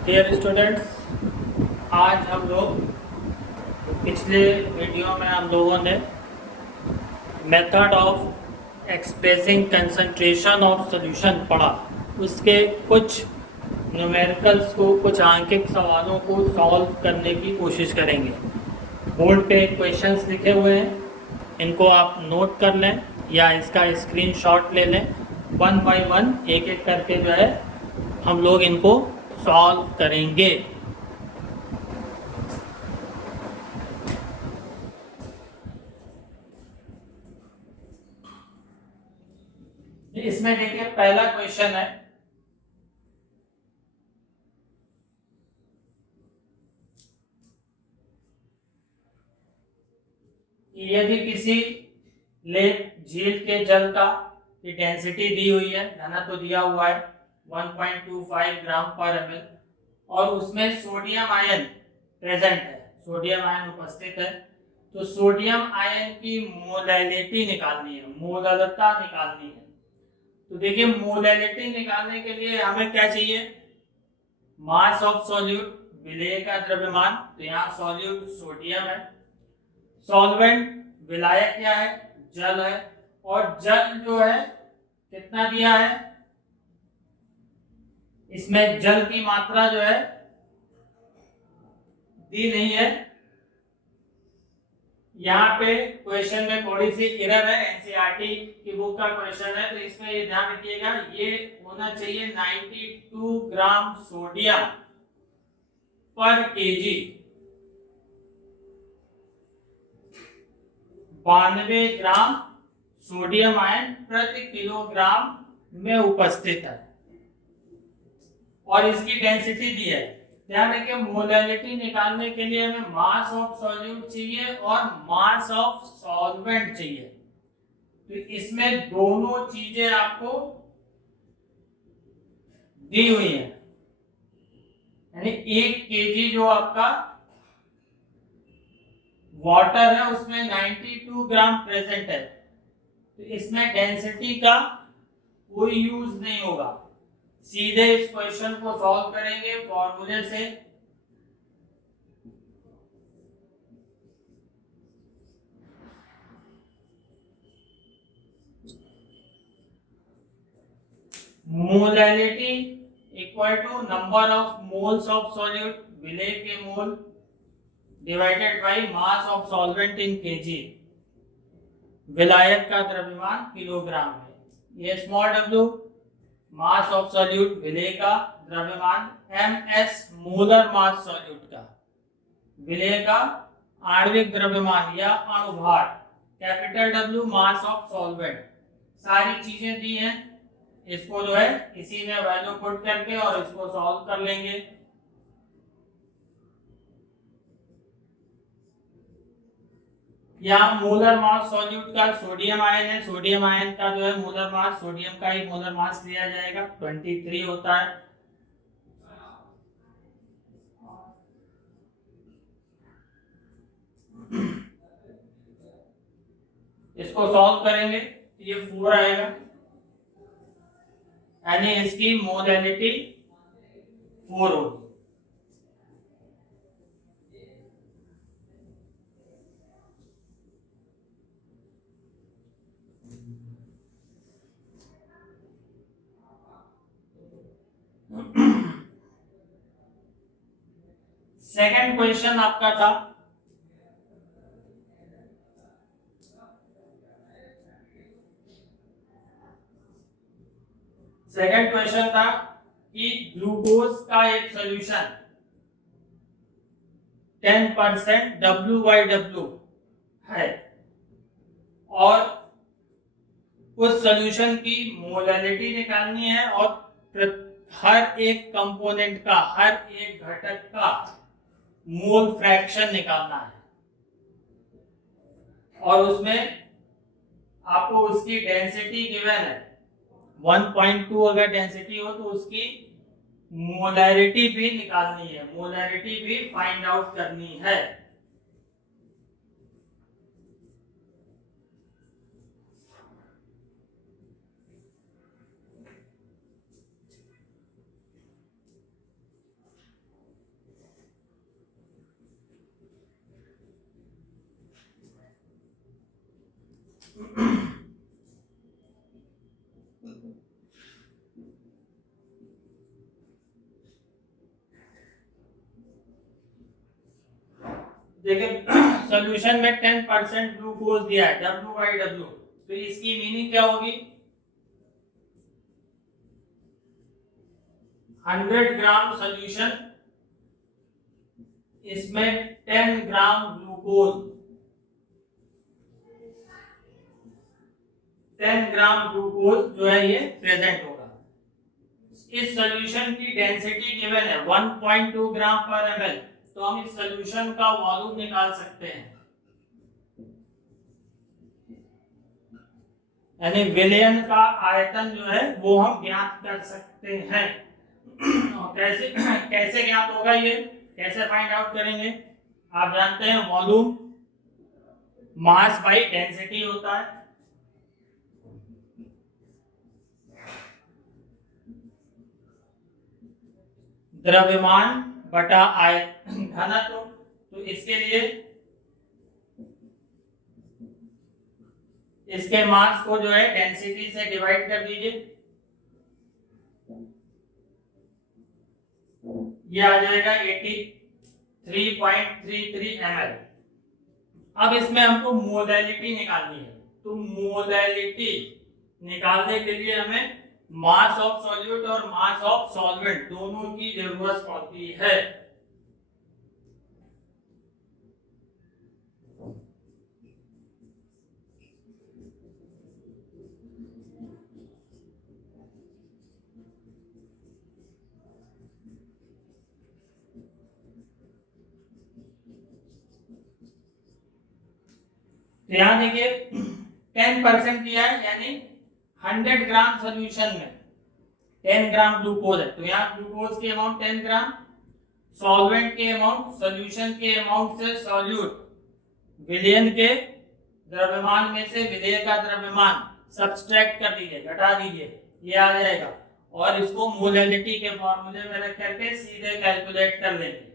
Dear students, आज हम लोग पिछले वीडियो में हम लोगों ने मेथड ऑफ एक्सप्रेसिंग कंसंट्रेशन और सॉल्यूशन पढ़ा। उसके कुछ न्यूमेरिकल्स को, कुछ आंकिक सवालों को सॉल्व करने की कोशिश करेंगे। बोर्ड पे क्वेश्चंस लिखे हुए हैं, इनको आप नोट कर लें या इसका स्क्रीनशॉट ले लें। वन बाय वन एक एक करके जो है हम लोग इनको सॉल्व करेंगे। इसमें देखिए पहला क्वेश्चन है, यदि किसी लेक झील के जल का डेंसिटी दी हुई है, घनत्व दिया हुआ है 1.25 ग्राम पर एमएल और उसमें सोडियम आयन प्रेजेंट है, सोडियम आयन उपस्थित है, तो सोडियम आयन की मोलैलिटी निकालनी है, मोलरता निकालनी है। तो देखिए मोलैलिटी निकालने के लिए हमें क्या चाहिए? मास ऑफ सॉल्यूट, विलेय का द्रव्यमान। तो यहाँ सॉल्यूट सोडियम है, सॉल्वेंट विलायक क्या है? जल है। और जल जो है कितना दिया है? इसमें जल की मात्रा जो है दी नहीं है। यहाँ पे क्वेश्चन में थोड़ी सी एरर है, एनसीईआरटी की बुक का क्वेश्चन है, तो इसमें ये ध्यान रखिएगा, ये होना चाहिए 92 ग्राम सोडियम पर केजी, 92 ग्राम सोडियम आयन प्रति किलोग्राम में उपस्थित है और इसकी डेंसिटी दी है। ध्यान रखिए मोलैलिटी निकालने के लिए हमें मास ऑफ सॉल्यूट चाहिए और मास ऑफ सॉल्वेंट चाहिए। तो इसमें दोनों चीजें आपको दी हुई है, यानी 1 केजी जो आपका वाटर है उसमें 92 ग्राम प्रेजेंट है, तो इसमें डेंसिटी का कोई यूज नहीं होगा। सीधे इस क्वेश्चन को सॉल्व करेंगे फॉर्मूले से। Molality equal to number of moles of solute, विलेय के मोल, divided by mass of solvent in KG, विलायक का द्रव्यमान किलोग्राम में। ये स्मॉल डब्ल्यू मास ऑफ सॉल्यूट, विलेय का द्रव्यमान, M S molar mass solute का, विलेय का आणविक द्रव्यमान या अणुभार, capital W mass of solvent. सारी चीजें दी हैं, इसको जो है इसी में वैल्यू पुट करके और इसको सॉल्व कर लेंगे। यहाँ मोलर मास सॉल्यूट का सोडियम आयन है, सोडियम आयन का जो है मोलर मास, सोडियम का ही मोलर मास लिया जाएगा, 23 होता है। इसको सॉल्व करेंगे तो ये 4 आएगा, यानी इसकी मोलैलिटी 4 होगी। सेकंड क्वेश्चन आपका था, सेकंड क्वेश्चन था कि ग्लूकोज का एक सॉल्यूशन 10% W/W है और उस सॉल्यूशन की मोलैलिटी निकालनी है और हर एक कंपोनेंट का, हर एक घटक का मोल फ्रैक्शन निकालना है और उसमें आपको उसकी डेंसिटी गिवन है 1.2, अगर डेंसिटी हो तो उसकी मोलैरिटी भी निकालनी है, मोलैरिटी भी फाइंड आउट करनी है। देखिए सॉल्यूशन में 10% ग्लूकोज दिया है W/W, तो इसकी मीनिंग क्या होगी? 100 ग्राम सॉल्यूशन, इसमें 10 ग्राम ग्लूकोज, 10 ग्राम ग्लूकोज जो है ये प्रेजेंट होगा। इस सॉल्यूशन की डेंसिटी गिवन है 1.2 ग्राम पर ml, तो हम इस सॉल्यूशन का वॉल्यूम निकाल सकते हैं, यानी विलयन का आयतन जो है वो हम ज्ञात कर सकते हैं। और कैसे कैसे ज्ञात होगा, ये कैसे फाइंड आउट करेंगे? आप जानते हैं वॉल्यूम मास बाई डेंसिटी होता है। द्रव्यमान बटा घनत्व, तो इसके लिए इसके मास को जो है डेंसिटी से डिवाइड कर दीजिए, ये आ जाएगा 83.33 ml। अब इसमें हमको मोलैलिटी निकालनी है, तो मोलैलिटी निकालने के लिए हमें मास ऑफ सॉल्यूट और मास ऑफ सॉल्वेंट दोनों की जरूरत पड़ती है। ध्यान देखिए 10% दिया है, यानी 100 ग्राम सॉल्यूशन में 10 ग्राम ग्लूकोज है, तो यहाँ ग्लूकोज की अमाउंट 10 ग्राम, सॉल्वेंट के अमाउंट सॉल्यूशन के अमाउंट से सॉल्यूट, विलयन के द्रव्यमान में से विलेय का द्रव्यमान सब्सट्रैक्ट कर दीजिए, घटा दीजिए, ये आ जाएगा, और इसको मोलैलिटी के फॉर्मूले में रख करके सीधे कैलकुलेट कर लेंगे।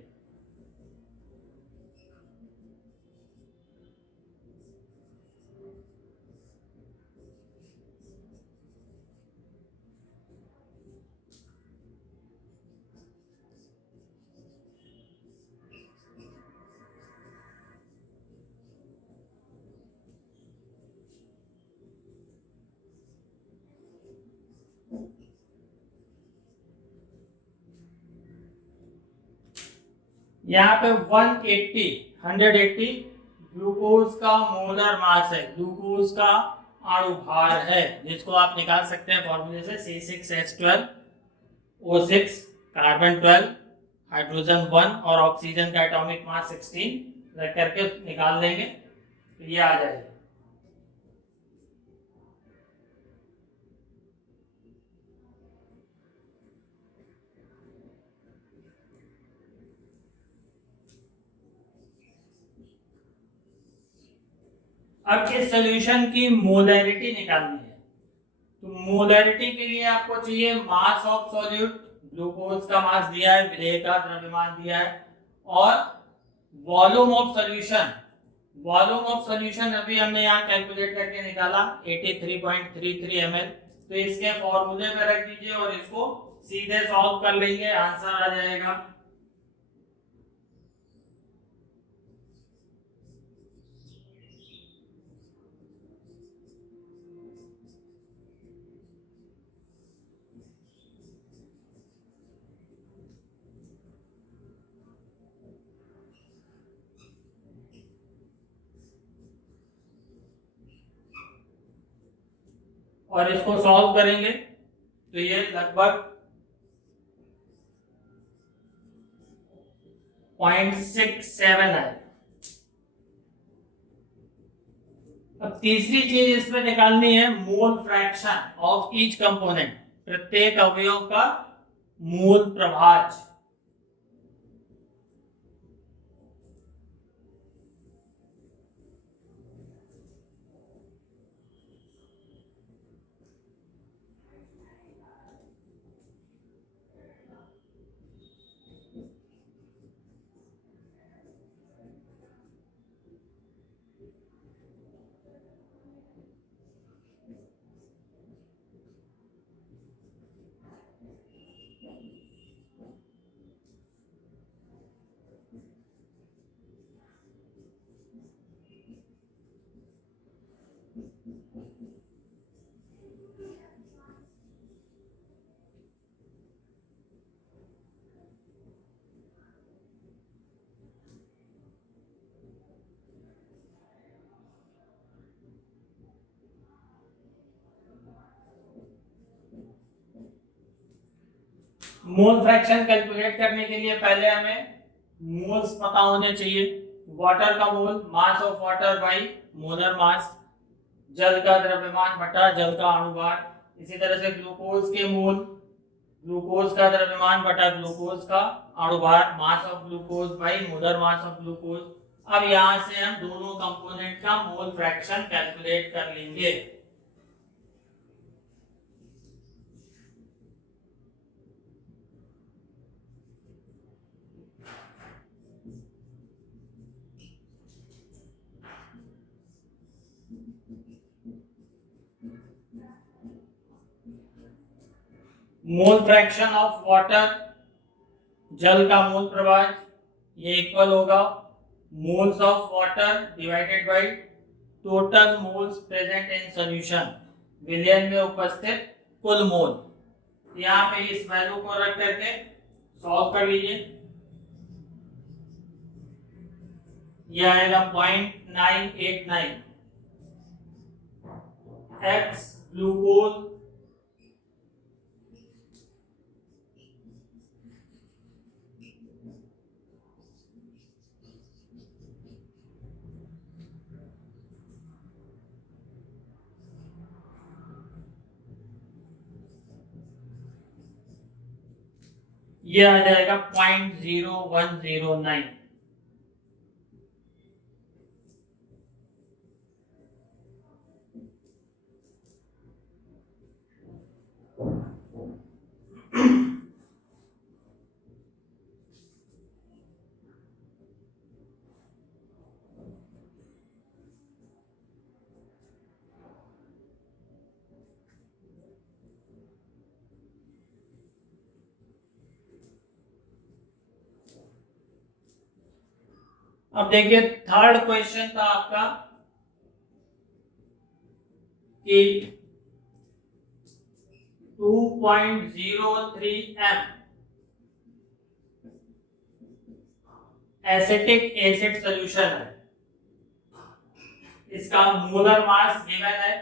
यहाँ पे 180 ग्लूकोज का मोलर मास है, ग्लूकोज का अणु भार है, जिसको आप निकाल सकते हैं फॉर्मूले से C6H12O6 कार्बन 12 हाइड्रोजन 1 और ऑक्सीजन का एटॉमिक मास 16 रख करके निकाल लेंगे, तो ये आ जाएगा। अब इस सॉल्यूशन की मोलैरिटी निकालनी है, तो मोलैरिटी के लिए आपको चाहिए मास ऑफ सॉल्यूट, ग्लूकोज का मास दिया है, विलेय का द्रव्यमान दिया है, और volume of solution. Volume of solution अभी हमने यहाँ कैलकुलेट करके निकाला 83.33 ml, तो इसके फॉर्मूले में रख दीजिए और इसको सीधे सॉल्व कर लेंगे, आंसर आ जाएगा। और इसको सॉल्व करेंगे तो ये लगभग 0.67 है। अब तीसरी चीज इसमें निकालनी है mole fraction of each component, प्रत्येक अवयव का मोल प्रभाज। मोल फ्रैक्शन कैलकुलेट करने के लिए पहले हमें मोल्स पता होने चाहिए। वाटर का mole, mass of water by molar mass, जल का द्रव्यमान बटा जल का अणुभार। इसी तरह से ग्लूकोज के मोल, ग्लूकोज का द्रव्यमान बटा ग्लूकोज का अणुभार, mass of glucose by molar mass of glucose. अब यहां से हम दोनों कंपोनेंट का मोल फ्रैक्शन कैलकुलेट कर लेंगे। मोल फ्रैक्शन ऑफ वाटर, जल का मोल प्रवाह, ये इक्वल होगा moles of water divided by total moles present in solution, विलयन में उपस्थित कुल मोल। यहाँ पे इस वैल्यू को रख करके सॉल्व कर लीजिए। यह आएगा 0.989 एक्स ग्लूकोज ये आ जाएगा 0.0109। अब देखिए थर्ड क्वेश्चन था आपका कि 2.03 m एसिटिक एसिड सॉल्यूशन है, इसका मोलर मास गिवन है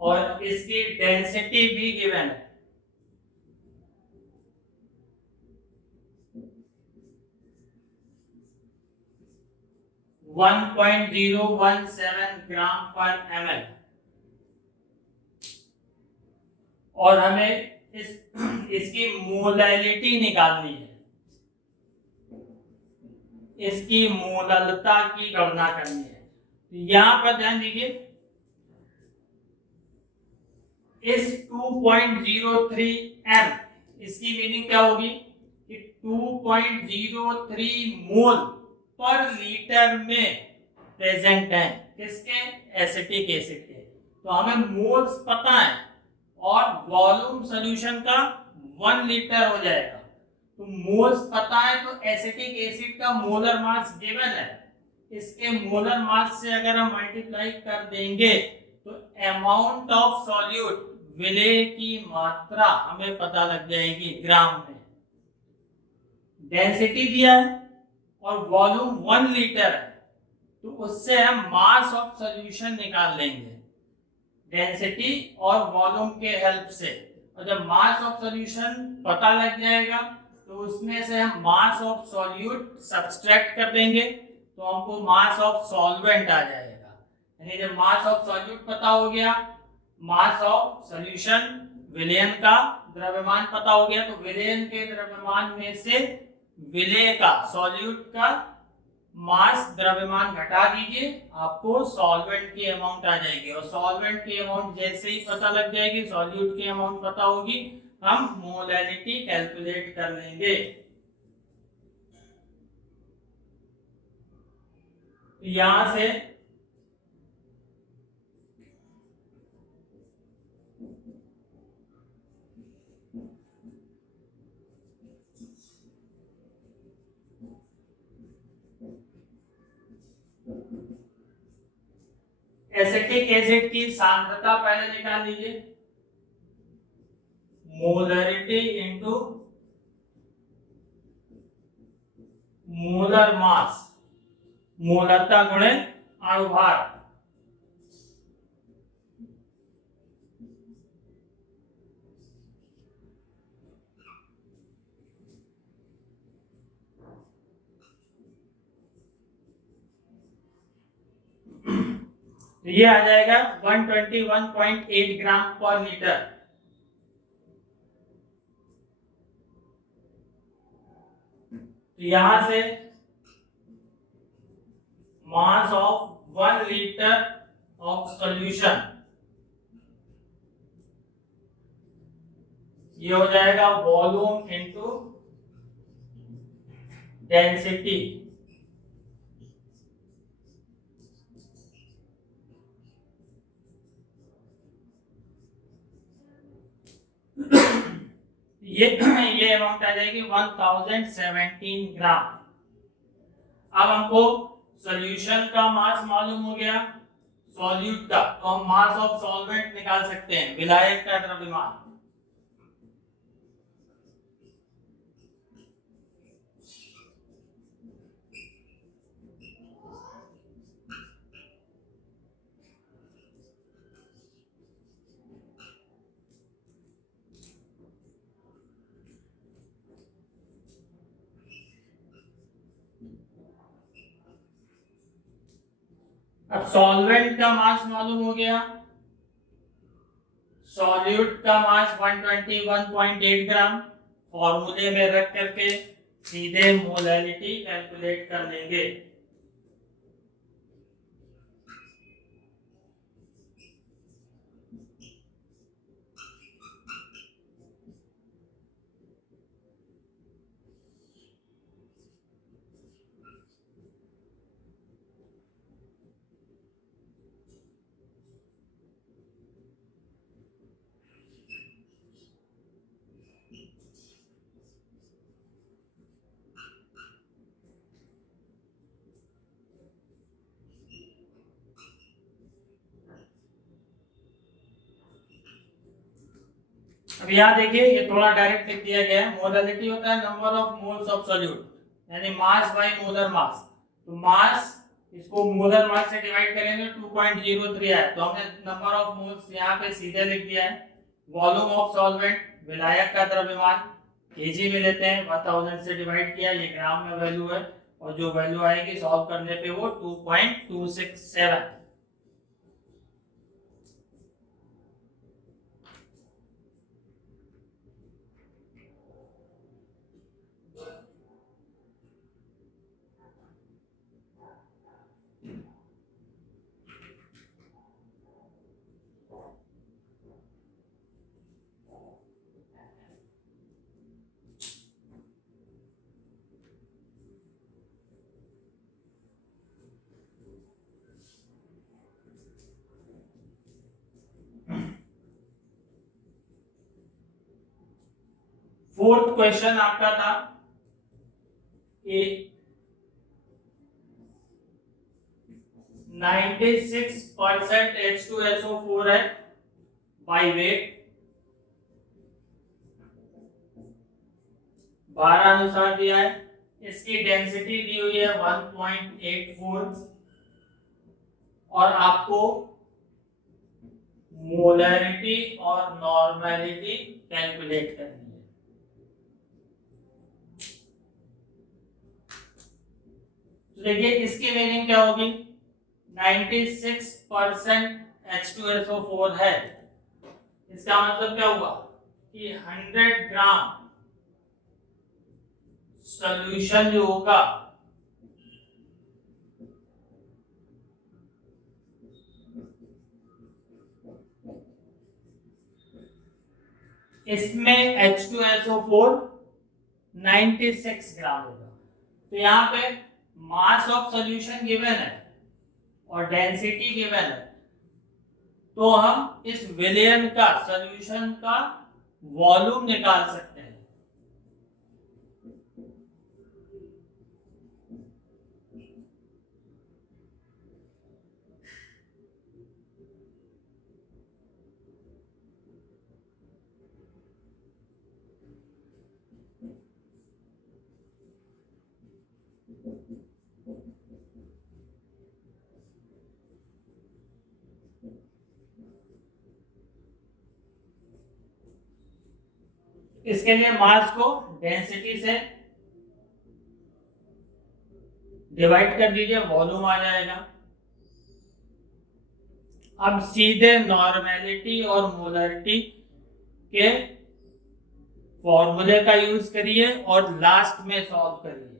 और इसकी डेंसिटी भी गिवन है। वन 1.017 ग्राम पर ml और हमें इसकी मोलैलिटी निकालनी है, इसकी मोललता की गणना करनी है। यहां पर ध्यान दीजिए, इस 2.03 m इसकी मीनिंग क्या होगी कि 2.03 मोल पर लीटर में प्रेजेंट है किसके, एसिटिक एसिड के। तो हमें मोल्स पता है और वॉल्यूम सॉल्यूशन का 1 लीटर हो जाएगा। तो मोल्स पता है तो एसिटिक एसिड का मोलर मास गिवन है, इसके मोलर मास से अगर हम मल्टीप्लाई कर देंगे तो अमाउंट ऑफ सॉल्यूट, विलेय की मात्रा हमें पता लग जाएगी ग्राम में। डेंसिटी दिया है और वॉल्यूम 1 लीटर है, तो उससे हम मास ऑफ सॉल्यूशन निकाल लेंगे डेंसिटी और वॉल्यूम के हेल्प से। और जब मास ऑफ सॉल्यूशन पता लग जाएगा तो उसमें से हम मास ऑफ सॉल्यूट सब्सट्रैक्ट कर देंगे तो हमको मास ऑफ सॉल्वेंट आ जाएगा। यानी जब मास ऑफ सॉल्यूट पता हो गया, मास ऑफ सॉल्यूशन विलयन का द्रव्यमान पता हो गया, तो विलयन के द्रव्यमान में से विलेय का, सॉल्यूट का मास द्रव्यमान घटा दीजिए, आपको सॉल्वेंट की अमाउंट आ जाएगी। और सॉल्वेंट की अमाउंट जैसे ही पता लग जाएगी, सॉल्यूट की अमाउंट पता होगी, हम मोलैलिटी कैलकुलेट कर लेंगे। यहां से एसिटिक एसिड की सांद्रता पहले निकाल लीजिए, मोलरिटी इनटू मोलर मास, मोलरता गुणे अणुभार। तो ये आ जाएगा 121.8 ग्राम पर लीटर। तो यहां से mass of 1 litre of solution, ये हो जाएगा वॉल्यूम इनटू डेंसिटी। ये अमाउंट आ जाएगी 1017 ग्राम। अब हमको सॉल्यूशन का मास मालूम हो गया, सॉल्यूट का, तो हम मास ऑफ सॉल्वेंट निकाल सकते हैं, विलायक का द्रव्यमान। अब सॉल्वेंट का मास मालूम हो गया, सॉल्यूट का मास 121.8 ग्राम। फॉर्मूले में रख करके सीधे मोलैलिटी कैलकुलेट कर लेंगे। अब यहाँ देखिए, ये थोड़ा डायरेक्ट लिख दिया गया है। मोलैलिटी होता है number of moles of solute, यानी मास बाय मोलर मास। तो मास, इसको मोलर मास से डिवाइड करेंगे 2.03 है, तो हमने नंबर ऑफ मोल्स यहाँ पे सीधे लिख दिया है। वॉल्यूम ऑफ सॉल्वेंट, विलायक का द्रव्यमान, केजी में लेते हैं, 1000 से डिवाइड किया, ये ग्राम में वैल्यू है, और जो वैल्यू आएगी सॉल्व करने पे वो 2.267। फोर्थ क्वेश्चन आपका था कि 96% H2SO4 है बाय वेट, 12 अनुसार दिया है। इसकी डेंसिटी दी हुई है 1.84 और आपको मोलैरिटी और नॉर्मेलिटी कैलकुलेट करनी है। तो देखिए इसकी मीनिंग क्या होगी, 96% H2SO4 है, इसका मतलब क्या हुआ कि 100 ग्राम सॉल्यूशन जो होगा इसमें H2SO4 96 ग्राम होगा। तो यहाँ पे मास ऑफ सॉल्यूशन गिवन है और डेंसिटी गिवन है, तो हम इस विलयन का, सॉल्यूशन का वॉल्यूम निकाल सकते हैं। इसके लिए मास को डेंसिटी से डिवाइड कर दीजिए, वॉल्यूम आ जाएगा। अब सीधे नॉर्मेलिटी और मोलरिटी के फॉर्मूले का यूज करिए और लास्ट में सॉल्व करिए।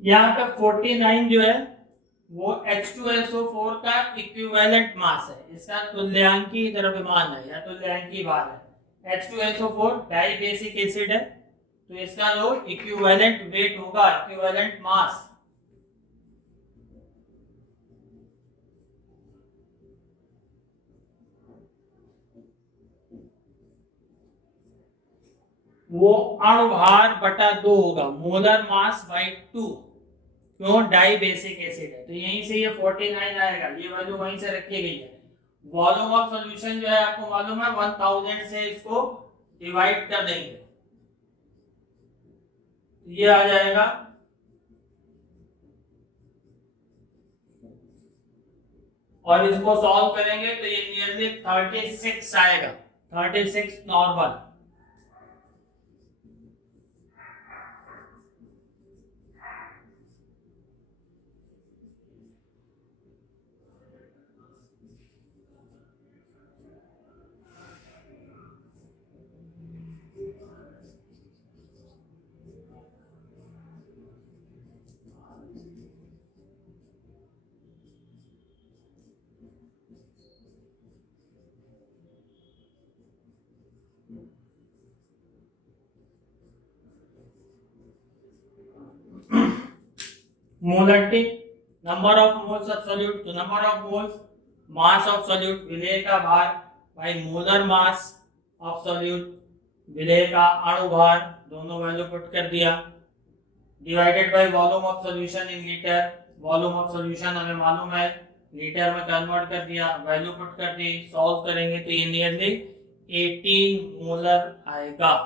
यहाँ पे 49 जो है वो H2SO4 का इक्विवेलेंट मास है, इसका तुल्यांकी द्रव्यमान है या तुल्यांकी भार है। H2SO4 डाई बेसिक एसिड है, तो इसका जो इक्विवेलेंट वेट होगा, इक्विवेलेंट मास, वो अणुभार बटा 2 होगा, मोलर मास बाई 2। क्यों? डाई बेसिक एसिड है, तो यहीं से ये 49 आएगा, ये वैल्यू वहीं से रखी गई है। वॉल्यूम ऑफ सॉल्यूशन जो है आपको मालूम है 1000 से इसको डिवाइड कर देंगे, ये आ जाएगा और इसको सॉल्व करेंगे तो ये नियरली 36 आएगा, 36 normal. Molarity, number of moles of solute, तो number of moles, mass of solute, विलेय का भार by molar mass of solute, विलेय का अणुभार, दोनों वैल्यू पुट कर दिया, divided by volume of solution in litre, volume of solution हमें मालूम है, लीटर में कन्वर्ट कर दिया, वैल्यू पुट कर दी, सॉल्व करेंगे तो ये नियरली 18 मोलर आएगा।